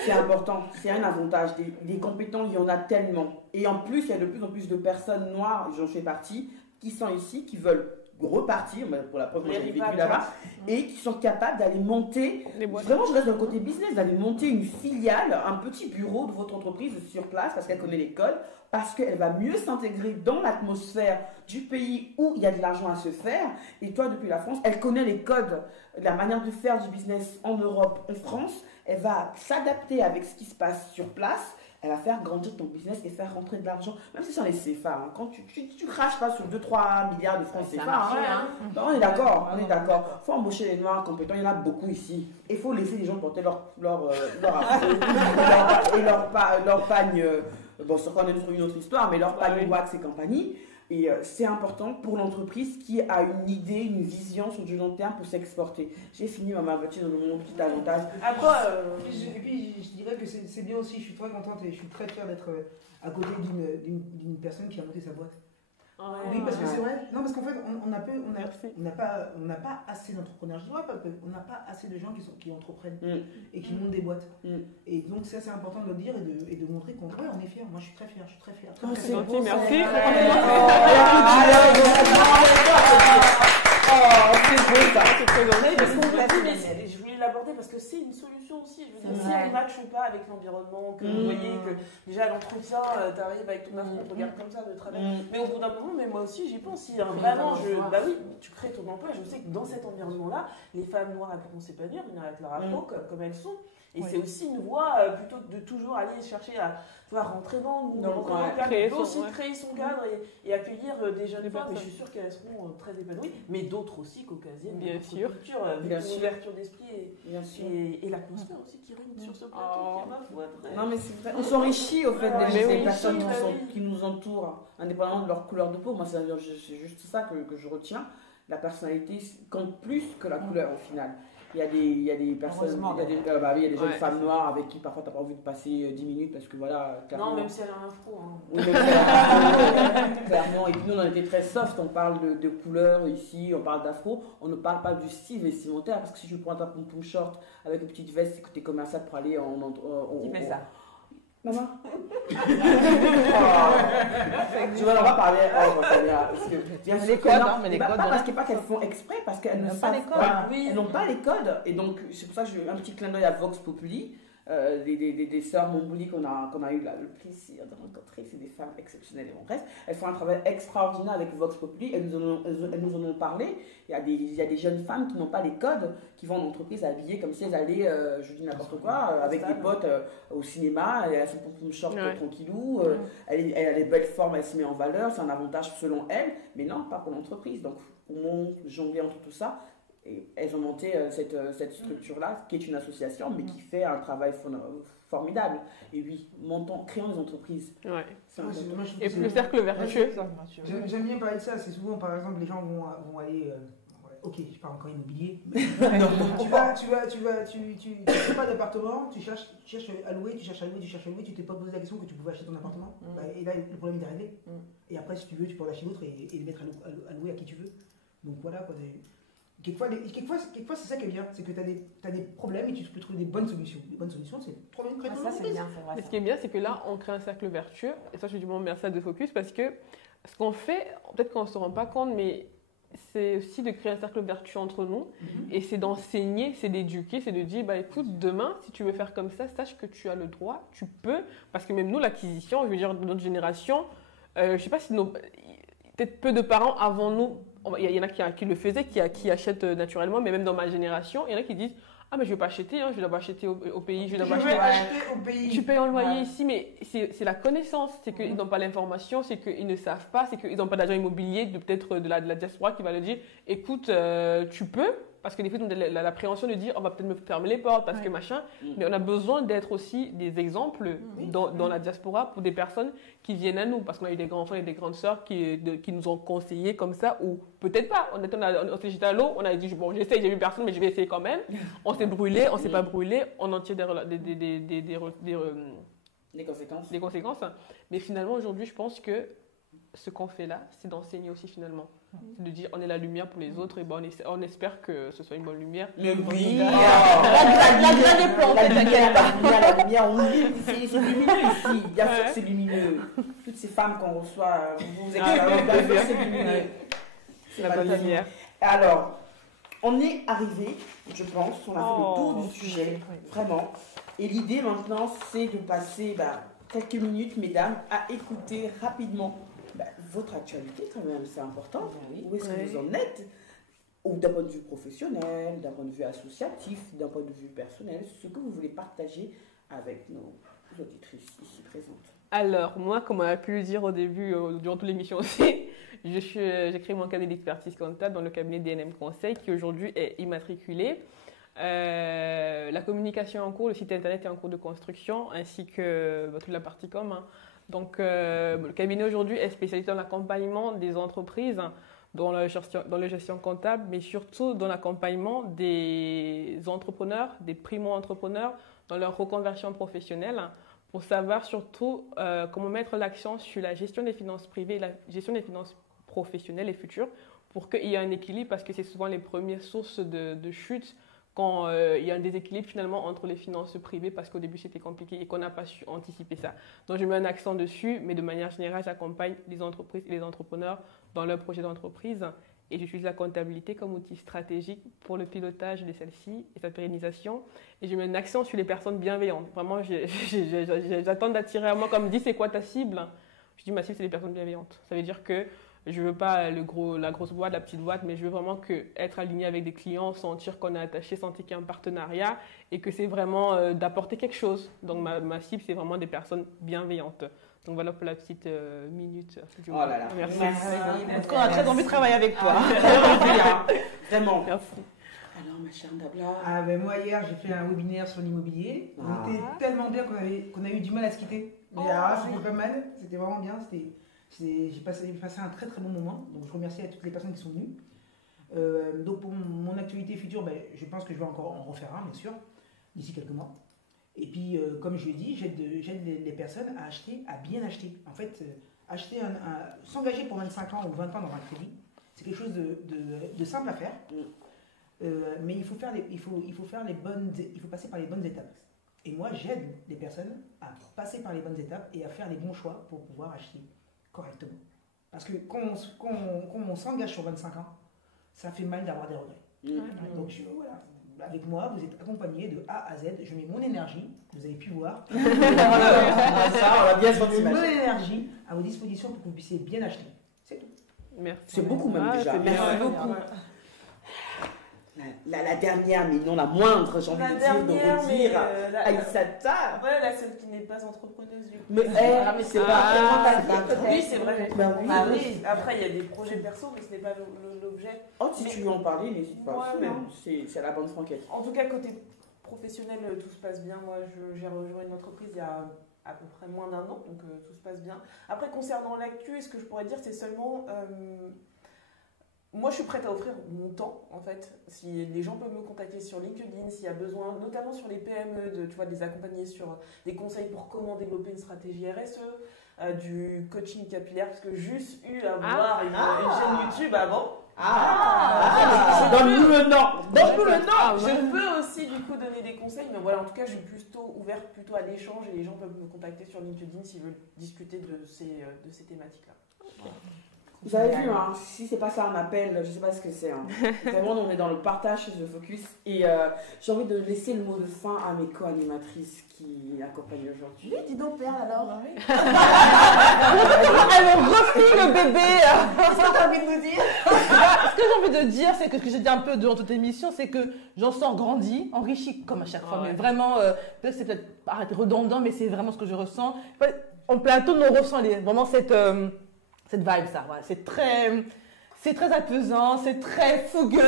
C'est important, c'est un avantage. Des compétents, il y en a tellement. Et en plus, il y a de plus en plus de personnes noires, j'en fais partie, qui sont ici, qui veulent repartir, pour la preuve, moi j'ai vécu là-bas, et qui sont capables d'aller monter, vraiment je reste dans le côté business, d'aller monter une filiale, un petit bureau de votre entreprise sur place, parce qu'elle connaît les codes, parce qu'elle va mieux s'intégrer dans l'atmosphère du pays où il y a de l'argent à se faire, et toi depuis la France, elle connaît les codes, la manière de faire du business en Europe, en France, elle va s'adapter avec ce qui se passe sur place, elle va faire grandir ton business et faire rentrer de l'argent, même si c'est dans les CFA. Hein. Quand tu craches pas sur 2-3 milliards de francs CFA, hein. On est d'accord, on est d'accord. Il faut embaucher les noirs compétents, il y en a beaucoup ici. Il faut laisser les gens porter leur afro et leur pagne, bon, c'est encore une autre histoire, mais leur pagne wax et compagnie. Et c'est important pour l'entreprise qui a une idée, une vision sur du long terme pour s'exporter. J'ai fini ma bâtie dans mon petit avantage. Après, et puis je dirais que c'est bien aussi, je suis très contente et je suis très fière d'être à côté d'une personne qui a monté sa boîte. Oui, parce que c'est vrai. Non, parce qu'en fait, on n'a pas assez d'entrepreneurs. Je dirais pas peu. On n'a pas assez de gens qui entreprennent et qui montent des boîtes. Et donc, ça, c'est important de le dire et de montrer qu'on est fiers. Moi, je suis très fière. C'est gentil, merci. C'est beau ça, c'est très gentil. Parce qu'on l'a dit, mais je voulais l'aborder parce que c'est une solution aussi. Je veux dire, si on ne matche pas avec l'environnement, que vous voyez que déjà à l'entretien, tu arrives avec ton afro, on te regarde comme ça de travers. Mais au bout d'un moment, mais moi aussi j'y pense. Si vraiment, bah oui, tu crées ton emploi. Je sais que dans cet environnement-là, les femmes noires elles pourront s'épanouir, venir avec leur afro comme elles sont. Et c'est aussi une voie plutôt que de toujours aller chercher à rentrer dans le cadre, mais aussi créer son cadre et accueillir des jeunes femmes. Et je suis sûre qu'elles seront très épanouies, mais d'autres aussi caucasiennes, bien sûr, culture, avec une ouverture d'esprit et l'atmosphère aussi qui règne sur ce plateau, qui est ma foi très... Non mais c'est vrai, on s'enrichit au fait des personnes qui nous entourent, indépendamment de leur couleur de peau. Moi c'est juste ça que je retiens. La personnalité compte plus que la couleur au final. Il y a des personnes, il y a des jeunes femmes noires avec qui parfois tu n'as pas envie de passer 10 minutes parce que voilà. Clairement, non, même si elle a un afro. Hein. Oui, clairement. Et puis nous on a été très soft, on parle de couleurs ici, on parle d'afro, on ne parle pas du style vestimentaire parce que si tu prends ta pom-pom short avec une petite veste et que tu es commercial pour aller Qui fait ça? Maman Tu vas en parler. Parce que bien sûr, les codes, mais les codes. Parce pas qu'elles font exprès, parce qu'elles ne savent pas. Elles n'ont pas les codes. Et donc, c'est pour ça que j'ai un petit clin d'œil à Vox Populi. Des sœurs Mombouli qu'on a eu le plaisir de rencontrer. C'est des femmes exceptionnelles et bref. Elles font un travail extraordinaire avec Vox Populi. Elles nous en ont parlé. Il y a des jeunes femmes qui n'ont pas les codes, qui vont en entreprise habillées comme si elles allaient, je dis n'importe quoi, avec des potes au cinéma. Elle a son pom short tranquillou. Elle a des belles formes, elle se met en valeur. C'est un avantage selon elle, mais non, pas pour l'entreprise. Donc, comment jongler entre tout ça? Et elles ont monté cette structure-là, qui est une association, mais qui fait un travail formidable. Et oui, créons des entreprises. Ouais. Et le cercle vertueux. J'aime bien parler de ça. C'est souvent, par exemple, les gens vont aller... ok, je parle encore immobilier. Tu fais pas d'appartement, tu cherches à louer, tu t'es pas posé la question que tu pouvais acheter ton appartement. Et là, le problème est arrivé. Et après, si tu veux, tu peux en acheter d'autres et le mettre à louer à qui tu veux. Donc voilà, quoi. Quelquefois, c'est ça qui est bien, c'est que tu as des problèmes et tu peux trouver des bonnes solutions. Les bonnes solutions, c'est trop bien de créer ton entreprise. C'est bien, c'est vrai. Mais ce qui est bien, c'est que là, on crée un cercle vertueux. Et ça, je dis bon, merci à De Focus parce que ce qu'on fait, peut-être qu'on ne se rend pas compte, mais c'est aussi de créer un cercle vertueux entre nous. Et c'est d'enseigner, c'est d'éduquer, c'est de dire, bah écoute, demain, si tu veux faire comme ça, sache que tu as le droit, tu peux. Parce que même nous, l'acquisition, je veux dire, de notre génération, je ne sais pas si peut-être peu de parents avant nous, il y en a qui le faisaient, qui achètent naturellement, mais même dans ma génération, il y en a qui disent ah mais je ne vais pas acheter, je vais d'abord acheter au pays, je vais d'abord acheter au pays. Tu payes en loyer ici, mais c'est la connaissance, c'est qu'ils n'ont pas l'information, c'est qu'ils ne savent pas, c'est qu'ils n'ont pas d'agent immobilier, peut-être de la diaspora qui va leur dire écoute, tu peux. Parce que des fois, ils ont l'appréhension de dire on va peut-être me fermer les portes parce que machin. Mais on a besoin d'être aussi des exemples dans la diaspora pour des personnes qui viennent à nous. Parce qu'on a eu des grands frères et des grandes sœurs qui nous ont conseillé comme ça, ou peut-être pas. On s'est jeté à l'eau, on a dit bon, j'essaie, j'ai vu personne, mais je vais essayer quand même. On s'est brûlé, on s'est pas brûlé, on en tire des conséquences. Mais finalement, aujourd'hui, je pense que ce qu'on fait là, c'est d'enseigner aussi finalement. C'est de dire on est la lumière pour les autres et ben on espère que ce soit une bonne lumière. Mais oui, la graine est plantée, t'inquiète pas. La lumière, c'est lumineux ici, bien sûr que c'est lumineux. Toutes ces femmes qu'on reçoit, vous expliquez, c'est lumineux. C'est la bonne lumière. Alors, on est arrivé, je pense, on a fait le tour du sujet, vraiment. Et l'idée maintenant, c'est de passer quelques minutes, mesdames, à écouter rapidement votre actualité quand même, c'est important. Où est-ce que vous en êtes? Ou d'un point de vue professionnel, d'un point de vue associatif, d'un point de vue personnel, ce que vous voulez partager avec nos auditrices ici présentes. Alors, moi, comme on a pu le dire au début, durant toute l'émission aussi, j'ai créé mon cabinet d'expertise comptable dans le cabinet DNM Conseil qui aujourd'hui est immatriculé. La communication est en cours, le site internet est en cours de construction ainsi que toute la partie com. Donc, le cabinet aujourd'hui est spécialisé dans l'accompagnement des entreprises, dans la gestion comptable, mais surtout dans l'accompagnement des entrepreneurs, des primo-entrepreneurs dans leur reconversion professionnelle pour savoir surtout comment mettre l'accent sur la gestion des finances privées et la gestion des finances professionnelles et futures pour qu'il y ait un équilibre parce que c'est souvent les premières sources de chute quand il y a un déséquilibre finalement entre les finances privées parce qu'au début c'était compliqué et qu'on n'a pas su anticiper ça. Donc je mets un accent dessus, mais de manière générale j'accompagne les entreprises et les entrepreneurs dans leur projet d'entreprise et j'utilise la comptabilité comme outil stratégique pour le pilotage de celle-ci et sa pérennisation. Et je mets un accent sur les personnes bienveillantes. Vraiment, j'attends d'attirer à moi, comme dit, c'est quoi ta cible? Je dis ma cible c'est les personnes bienveillantes. Ça veut dire que je ne veux pas la grosse boîte, la petite boîte, mais je veux vraiment être aligné avec des clients, sentir qu'on est attaché, sentir qu'il y a un partenariat et que c'est vraiment d'apporter quelque chose. Donc ma cible, c'est vraiment des personnes bienveillantes. Donc voilà pour la petite minute. Oh là là. Merci. En tout cas, on a très envie de travailler avec toi. Vraiment. Merci. Alors, ma chère Dabla. Ah ben moi hier j'ai fait un webinaire sur l'immobilier. On était tellement bien qu'on a eu du mal à se quitter. Mais c'était pas mal, c'était vraiment bien. J'ai passé un très très bon moment. Donc je remercie à toutes les personnes qui sont venues. Donc pour mon actualité future, ben, je pense que je vais encore en refaire un bien sûr, d'ici quelques mois. Et puis comme je l'ai dit, j'aide les personnes à acheter, à bien acheter. En fait, s'engager pour 25 ans ou 20 ans dans un crédit, c'est quelque chose de simple à faire. Mais il faut passer par les bonnes étapes. Et moi, j'aide les personnes à passer par les bonnes étapes et à faire les bons choix pour pouvoir acheter correctement. Parce que quand on s'engage sur 25 ans, ça fait mal d'avoir des regrets. Donc voilà, avec moi, vous êtes accompagné de A à Z. Je mets mon énergie, vous avez pu voir. Ça, on va bien senti. Mon énergie à vos dispositions pour que vous puissiez bien acheter. C'est tout. Merci. C'est beaucoup même déjà. Merci beaucoup. La dernière, mais non la moindre, j'ai envie de dire, Aïssata. Voilà, la seule qui n'est pas entrepreneuse du coup. Mais c'est pas Oui, c'est vrai. Oui. Après, il y a des projets perso, mais ce n'est pas l'objet. Oh, si tu veux en parler, n'hésite pas. Ouais, c'est la bonne franquette. En tout cas, côté professionnel, tout se passe bien. Moi, j'ai rejoint une entreprise il y a à peu près moins d'un an, donc tout se passe bien. Après, concernant l'actu, ce que je pourrais dire, c'est seulement... moi, je suis prête à offrir mon temps, en fait. Si les gens peuvent me contacter sur LinkedIn, s'il y a besoin, notamment sur les PME, de les accompagner sur des conseils pour comment développer une stratégie RSE, du coaching capillaire, parce que juste eu à voir une chaîne YouTube avant. Donne-nous le nom. Je peux aussi du coup donner des conseils, mais voilà, en tout cas, je suis plutôt ouverte à l'échange et les gens peuvent me contacter sur LinkedIn s'ils veulent discuter de ces thématiques-là. Vous avez vu, hein, si c'est pas ça un appel, je sais pas ce que c'est. Hein. Vraiment, on est dans le partage chez The Focus. Et j'ai envie de laisser le mot de fin à mes co-animatrices qui accompagnent aujourd'hui. Oui, dis donc, Perle, alors. Elle me grossit le bébé. Qu'est-ce que tu as envie de nous dire? Ce que j'ai envie de dire, c'est que ce que j'ai dit un peu durant toute l'émission, c'est que j'en sors grandi, enrichi comme à chaque fois. Mais vraiment, c'est peut-être redondant, mais c'est vraiment ce que je ressens. En plateau, on ressent vraiment cette vibe, ça. Voilà. C'est très apaisant, c'est très fougueux.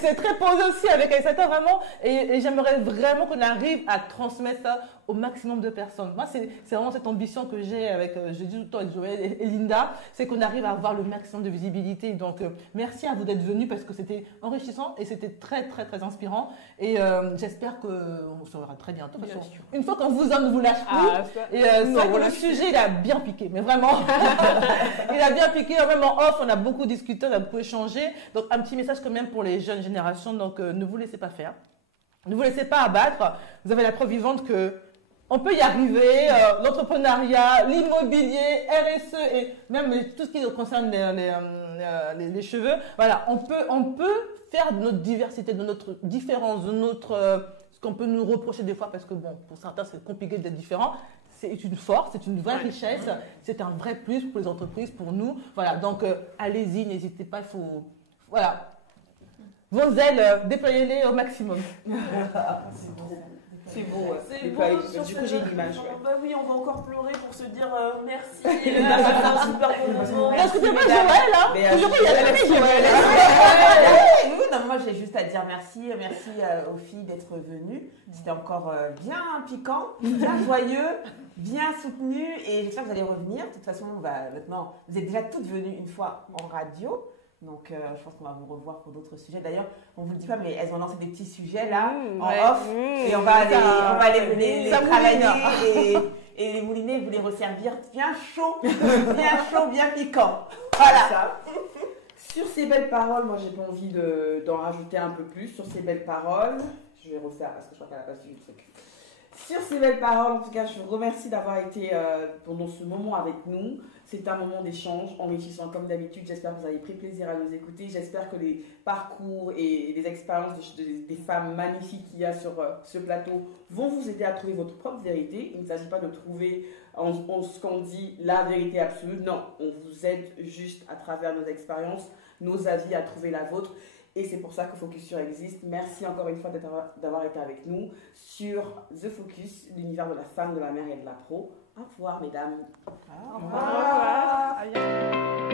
C'est très posé aussi avec Aïssata, vraiment. Et j'aimerais vraiment qu'on arrive à transmettre ça au maximum de personnes. Moi, c'est vraiment cette ambition que j'ai avec, je dis tout le temps avec Joël et Linda, c'est qu'on arrive à avoir le maximum de visibilité. Donc, merci à vous d'être venus parce que c'était enrichissant et c'était très, très, très inspirant. Et j'espère qu'on se reverra très bientôt. Une fois qu'on vous aime, ne vous lâche plus. C'est vrai que le sujet, il a bien piqué, mais vraiment. Il a bien piqué, même en off, on a beaucoup discuté, on a beaucoup échangé. Donc, un petit message quand même pour les jeunes générations. Donc, ne vous laissez pas faire. Ne vous laissez pas abattre. Vous avez la preuve vivante que on peut y arriver, l'entrepreneuriat, l'immobilier, RSE et même tout ce qui concerne les cheveux. Voilà, on peut faire de notre diversité, de notre différence, de notre ce qu'on peut nous reprocher des fois parce que bon, pour certains c'est compliqué d'être différent. C'est une force, c'est une vraie richesse, c'est un vrai plus pour les entreprises, pour nous. Voilà, donc allez-y, n'hésitez pas, il faut voilà. Vos ailes, déployez-les au maximum. C'est beau. C'est Du beau, sur coup, ce- j'ai l'image. Bah oui, on va encore pleurer pour se dire merci. C'est un super bon moment. Parce que c'est pas Joël, hein. Mais, Toujours il y a jamais Joël. Oui, non, moi j'ai juste à dire merci aux filles d'être venues. C'était encore bien piquant, bien joyeux, bien soutenu et j'espère que vous allez revenir. De toute façon, maintenant, vous êtes déjà toutes venues une fois en radio. Donc, je pense qu'on va vous revoir pour d'autres sujets. D'ailleurs, on ne vous le dit pas, mais elles ont lancé des petits sujets là, en off. Et on va les travailler et les mouliner, vous les resservir bien chaud, bien piquant. Voilà. Ça. Sur ces belles paroles, moi j'ai pas envie d'en rajouter un peu plus. Sur ces belles paroles, je vais refaire parce que je crois qu'elle a pas suivi le truc. Sur ces belles paroles, en tout cas, je vous remercie d'avoir été pendant ce moment avec nous. C'est un moment d'échange enrichissant comme d'habitude. J'espère que vous avez pris plaisir à nous écouter. J'espère que les parcours et les expériences des femmes magnifiques qu'il y a sur ce plateau vont vous aider à trouver votre propre vérité. Il ne s'agit pas de trouver en ce qu'on dit la vérité absolue. Non, on vous aide juste à travers nos expériences, nos avis à trouver la vôtre. Et c'est pour ça que Focus Sur existe. Merci encore une fois d'avoir été avec nous sur The Focus, l'univers de la femme, de la mère et de la pro. Au revoir, mesdames. Au revoir. À bientôt.